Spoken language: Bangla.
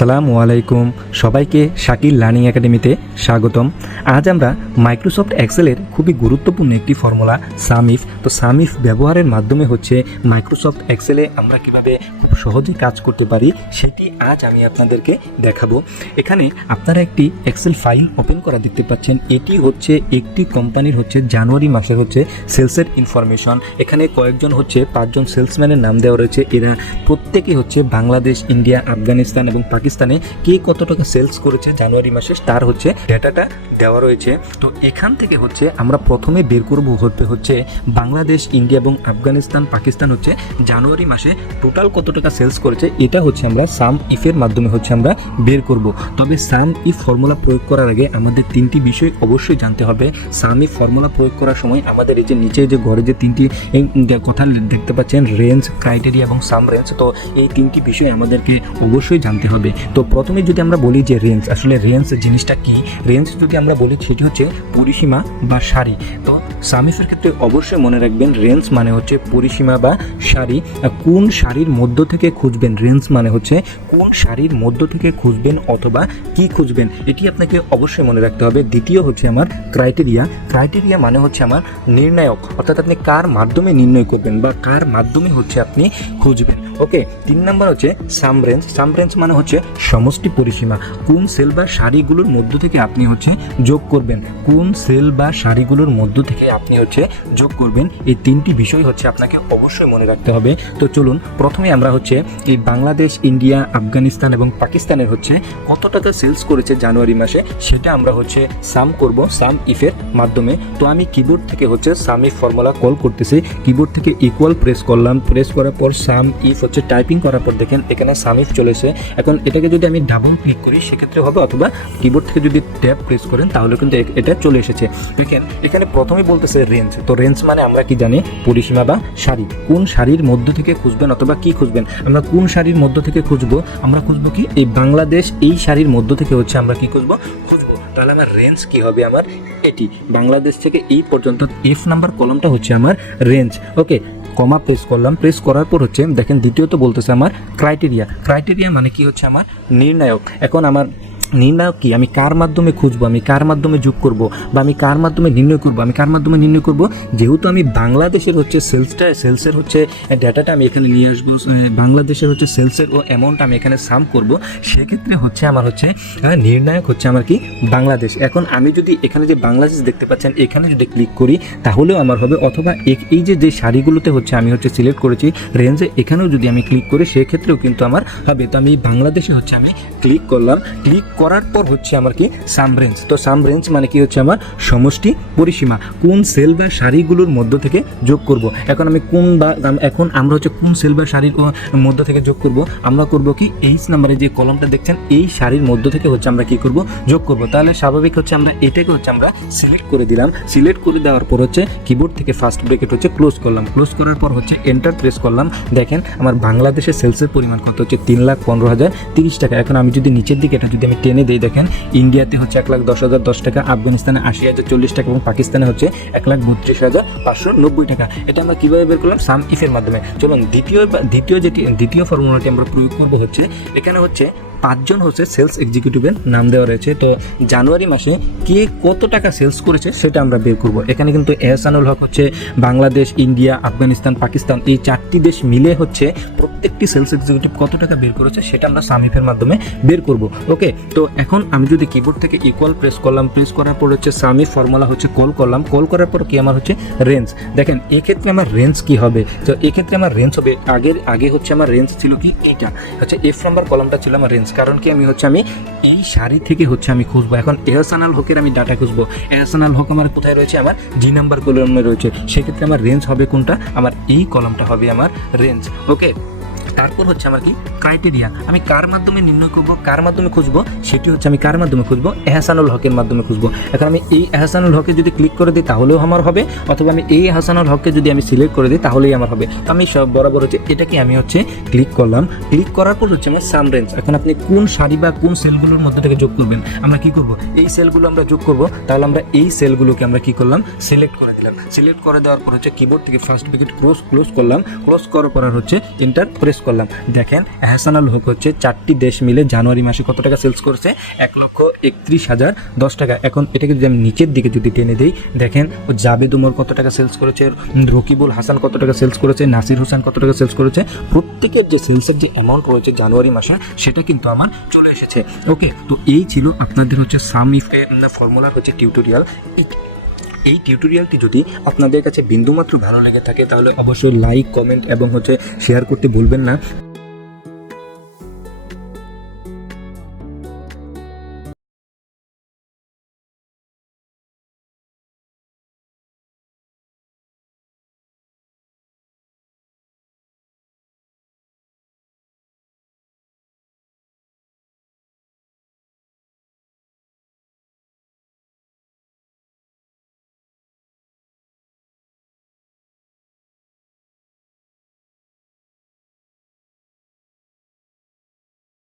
আসসালামু আলাইকুম, সবাইকে শাকিল লার্নিং একাডেমিতে স্বাগতম। আজ আমরা মাইক্রোসফট এক্সেলের খুবই গুরুত্বপূর্ণ একটি ফর্মুলা সামইফ সামইফ ব্যবহারের মাধ্যমে মাইক্রোসফট এক্সেলে আমরা কিভাবে খুব সহজে কাজ করতে পারি সেটি আজ আমি আপনাদেরকে দেখাবো। এখানে আপনারা একটি এক্সেল ফাইল ওপেন করা দেখতে পাচ্ছেন। এটি একটি কোম্পানির জানুয়ারি মাসের সেলসের ইনফরমেশন। এখানে কয়েকজন 5জন সেলসম্যানের নাম দেওয়া রয়েছে। এরা প্রত্যেকে বাংলাদেশ, ইন্ডিয়া, আফগানিস্তান এবং পাকিস্তানে কে কত টাকা সেলস করেছে জানুয়ারি মাসে তার ডেটাটা দেওয়া রয়েছে। তো এখান থেকে আমরা প্রথমে বের করব বাংলাদেশ, ইন্ডিয়া এবং আফগানিস্তান, পাকিস্তান জানুয়ারি মাসে টোটাল কত টাকা সেলস করেছে। এটা আমরা সাম ইফের মাধ্যমে আমরা বের করব। তবে সাম ইফ ফর্মুলা প্রয়োগ করার আগে আমাদের তিনটি বিষয় অবশ্যই জানতে হবে। সাম ইফ ফর্মুলা প্রয়োগ করার সময় আমাদের এই যে নিচে ঘরে তিনটি কথা দেখতে পাচ্ছেন, রেঞ্জ, ক্রাইটেরিয়া এবং সাম রেঞ্জ। তো এই তিনটি বিষয় আমাদেরকে অবশ্যই জানতে হবে। তো প্রথমে যদি আমরা বলি যে রেঞ্জ, আসলে রেঞ্জ জিনিসটা কি, রেঞ্জ যদি আমরা বলি সেটি পরিসীমা বা সারি। তো সামিফের ক্ষেত্রে অবশ্যই মনে রাখবেন রেঞ্জ মানে পরিসীমা বা সারি। কোন সারির মধ্য থেকে খুঁজবেন, রেঞ্জ মানে কোন সারির মধ্য থেকে খুঁজবেন অথবা কি খুঁজবেন, এটি আপনাকে অবশ্যই মনে রাখতে হবে। দ্বিতীয় আমার ক্রাইটেরিয়া। ক্রাইটেরিয়া মানে আমার নির্ণায়ক, অর্থাৎ আপনি কার মাধ্যমে নির্ণয় করবেন বা কার মাধ্যমে আপনি খুঁজবেন। ওকে, 3 নাম্বার সাম রেঞ্জ। সাম রেঞ্জ মানে সমষ্টি পরিসীমা। কোন সেল বা সারিগুলোর মধ্য থেকে আপনি যোগ করবেন, কোন সেল বা সারিগুলোর মধ্য থেকে আপনি যোগ করবেন। এই তিনটি বিষয় আপনাকে অবশ্যই মনে রাখতে হবে। তো চলুন প্রথমে আমরা এই বাংলাদেশ, ইন্ডিয়া, আফগানিস্তান এবং পাকিস্তানের কত টাকা সেলস করেছে জানুয়ারি মাসে সেটা আমরা সাম করব সাম ইফের মাধ্যমে। তো আমি কিবোর্ড থেকে সাম ইফ ফর্মুলা কল করতেছি। কিবোর্ড থেকে ইকুয়াল প্রেস করলাম। প্রেস করার পর সাম ইফ টাইপিং করার পর দেখেন এখানে সাম ইফ চলেছে। এখন এটাকে যদি আমি ডাবল ক্লিক করি সেক্ষেত্রে হবে, অথবা কিবোর্ড থেকে যদি ট্যাব প্রেস করেন তাহলে কিন্তু এটা চলে এসেছে। দেখেন এখানে প্রথমে বলতেছে রেঞ্জ। তো রেঞ্জ মানে আমরা কি জানি, পরিসীমা বা সারি। কোন সারির মধ্য থেকে খুঁজবেন অথবা কি খুঁজবেন, আমরা কোন সারির মধ্য থেকে খুঁজবো, আমরা খুঁজবো কি এই বাংলাদেশ, এই সারির মধ্য থেকে আমরা কি খুঁজবো। তাহলে আমার রেঞ্জ কি হবে, আমার এটি বাংলাদেশ থেকে এই পর্যন্ত এফ নাম্বার কলমটা আমার রেঞ্জ। ওকে, কমা প্রেস করলাম। প্রেস করার পর দেখেন দ্বিতীয়ত বলতেছে আমার ক্রাইটেরিয়া। ক্রাইটেরিয়া মানে কি আমার নির্ণায়ক। এখন আমার নির্ণায়ক কি, আমি কার মাধ্যমে খুঁজবো, আমি কার মাধ্যমে যোগ করব বা আমি কার মাধ্যমে নির্ণয় করব, আমি কার মাধ্যমে নির্ণয় করব। যেহেতু আমি বাংলাদেশের সেলসের ডেটাটা আমি এখানে নিয়ে আসবো, বাংলাদেশের সেলসের ও অ্যামাউন্ট আমি এখানে সাম করব, সেক্ষেত্রে আমার নির্ণায়ক আমার কি বাংলাদেশ। এখন আমি যদি এখানে যে বাংলাদেশ দেখতে পাচ্ছেন এখানে যদি ক্লিক করি তাহলেও আমার হবে, অথবা এই যে সারিগুলোতে আমি সিলেক্ট করেছি রেঞ্জে, এখানেও যদি আমি ক্লিক করি সেক্ষেত্রেও কিন্তু আমার হবে। তো আমি বাংলাদেশে আমি ক্লিক করলাম। ক্লিক করার পর আমার কি সাম রেঞ্জ। তো সাম রেঞ্জ মানে কি আমার সমষ্টি পরিসীমা, কোন সেল বা সারিগুলোর মধ্য থেকে যোগ করব। এখন আমি এখন আমরা কোন সেল বা সারির মধ্য থেকে যোগ করব, আমরা করব কি এইচ নাম্বারে যে কলমটা দেখছেন এই সারির মধ্য থেকে আমরা কি করব, যোগ করব। তাহলে স্বাভাবিক আমরা এটাকে আমরা সিলেক্ট করে দিলাম। সিলেক্ট করে দেওয়ার পর কিবোর্ড থেকে ফার্স্ট ব্র্যাকেট ক্লোজ করলাম। ক্লোজ করার পর এন্টার প্রেস করলাম। দেখেন আমার বাংলাদেশের সেলসের পরিমাণ কত, 3,15,030 টাকা। এখন আমি যদি নিচের দিকে এটা যদি আমি টেনে দিই, দেখেন ইন্ডিয়াতে 1,10,010 টাকা, আফগানিস্তানে 80,040 টাকা এবং পাকিস্তানে 1,32,590 টাকা। এটা আমরা কিভাবে বের করলাম, সাম ইফের মাধ্যমে। চলুন দ্বিতীয় ফর্মুলাটি আমরা প্রয়োগ করবো। এখানে 5জন সেলস এক্সিকিউটিভের নাম দেওয়া রয়েছে। তো জানুয়ারি মাসে কে কত টাকা সেলস করেছে সেটা আমরা বের করব। এখানে কিন্তু এহসানুল হক বাংলাদেশ, ইন্ডিয়া, আফগানিস্তান, পাকিস্তান এই 4টি দেশ মিলে প্রত্যেকটি সেলস এক্সিকিউটিভ কত টাকা বের করেছে সেটা আমরা সামিফের মাধ্যমে বের করব। ওকে, তো এখন আমি যদি কিবোর্ড থেকে ইকুয়াল প্রেস করলাম। প্রেস করার পর সামিফ ফর্মুলা কল করলাম। কল করার পর কি আমার রেঞ্জ। দেখেন এক্ষেত্রে আমার রেঞ্জ কি হবে, তো এক্ষেত্রে আমার রেঞ্জ হবে আগে আমার রেঞ্জ ছিল কি এইটা এফ নাম্বার কলমটা ছিল আমার রেঞ্জ। কারণ কি আমি এই সারি থেকে আমি খুঁজবো। এখন এহসানুল হকের আমি ডাটা খুঁজবো। এহসানুল হক আমার কোথায় রয়েছে, আমার জি নাম্বার কলমে রয়েছে। সেক্ষেত্রে আমার রেঞ্জ হবে কোনটা, আমার এই কলমটা হবে আমার রেঞ্জ। ওকে, তারপর আমার কি ক্রাইটেরিয়া, আমি কার মাধ্যমে নির্ণয় করব, কার মাধ্যমে খুঁজবো, সেটি আমি কার মাধ্যমে খুঁজবো, এহসানুল হকের মাধ্যমে খুঁজবো। এখন আমি এই এহসানুল হকে যদি ক্লিক করে দিই তাহলেও আমার হবে, অথবা আমি এই এহসানুল হককে যদি আমি সিলেক্ট করে দিই তাহলেই আমার হবে। তো আমি সব বরাবর এটাকে আমি ক্লিক করলাম। ক্লিক করার পর আমার সাম রেঞ্জ। এখন আপনি কোন সারি বা কোন সেলগুলোর মধ্যে থেকে যোগ করবেন, আমরা কি করব, এই সেলগুলো আমরা যোগ করব। তাহলে আমরা এই সেলগুলোকে আমরা কি করলাম, সিলেক্ট করে দিলাম। সিলেক্ট করে দেওয়ার পর কিবোর্ড থেকে ফার্স্ট ব্র্যাকেট ক্লোজ করলাম। ক্লোজ করার পর এন্টার প্রেস করলাম। দেখেন এহসান আল হক হচ্ছে 4টি দেশ মিলে জানুয়ারি মাসে কত টাকা সেলস করেছে, 1,31,010 টাকা। এখন এটাকে যদি আমি নিচের দিকে যদি টেনে দিই, দেখেন ও জাবেদ উমর কত টাকা সেলস করেছে, রকিবুল হাসান কত টাকা সেলস করেছে, নাসির হোসেন কত টাকা সেলস করেছে, প্রত্যেকের যে সেলসের যে অ্যামাউন্ট রয়েছে জানুয়ারি মাসে সেটা কিন্তু আমার চলে এসেছে। ওকে, তো এই ছিল আপনাদের হচ্ছে সাম ইফ ফর্মুলার হচ্ছে টিউটোরিয়াল। এই টিউটোরিয়ালটি যদি আপনাদের কাছে বিন্দুমাত্র ভালো লেগে থাকে তাহলে অবশ্যই লাইক, কমেন্ট এবং হচ্ছে শেয়ার করতে ভুলবেন না।